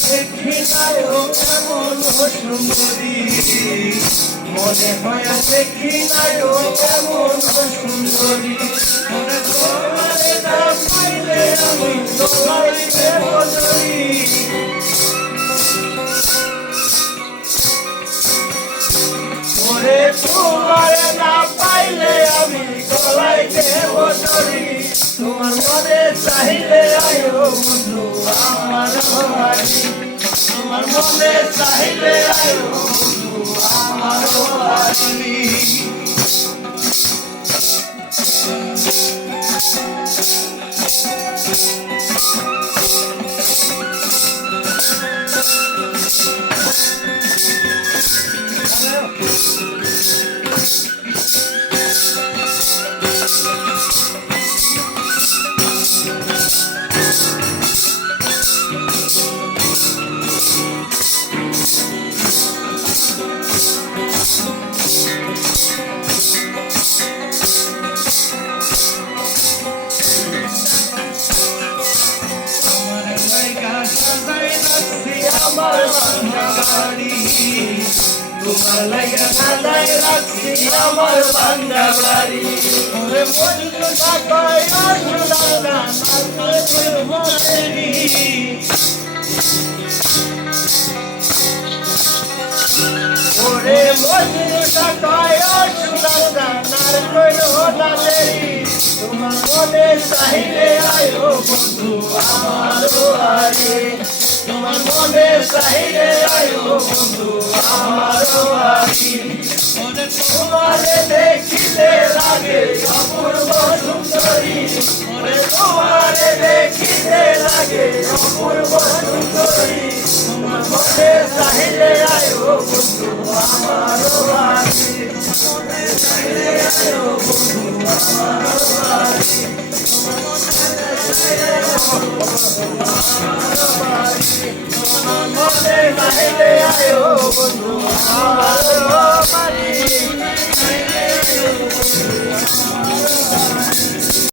দেখি নাই কেমন সুন্দরী মনে হয় দেখি নাই কেমন সুন্দরী মনে তোমারে না পাইলে আমি তোমায় দেবদরি ওরে তোমারে না পাইলে আমি গলায় দেবদরি তোমার মনে চাইলে আয়ো বন্ধু আমার বাড়ি তোমার মনে চাইলে আয়ো বন্ধু আমার বাড়ি আমার বাংলা বাড়ি তোমার লাগে সাজাই রাখছি আমার বাংলা বাড়ি ওরে মজনু টাকায় আসুদানা নাচের মনেরি ওরে মজনু টাকায় আসুদানা নাচের মনেরি তোমার মনে চাইলে আয়ো বন্ধু আমার বাড়ি তোমার মনে চাইলে আয়ো বন্ধু আমার বাড়ি তোমারে দেখিলে লাগে অপূর্ব সুন্দরী তোমারে দেখিলে লাগে অপূর্ব সুন্দরী তোমার মনে চাইলে আয়ো বন্ধু আমার বাড়ি মনে চাইলে আয়ো বন্ধু আমার বাড়ি মনে চাইলে আয়ো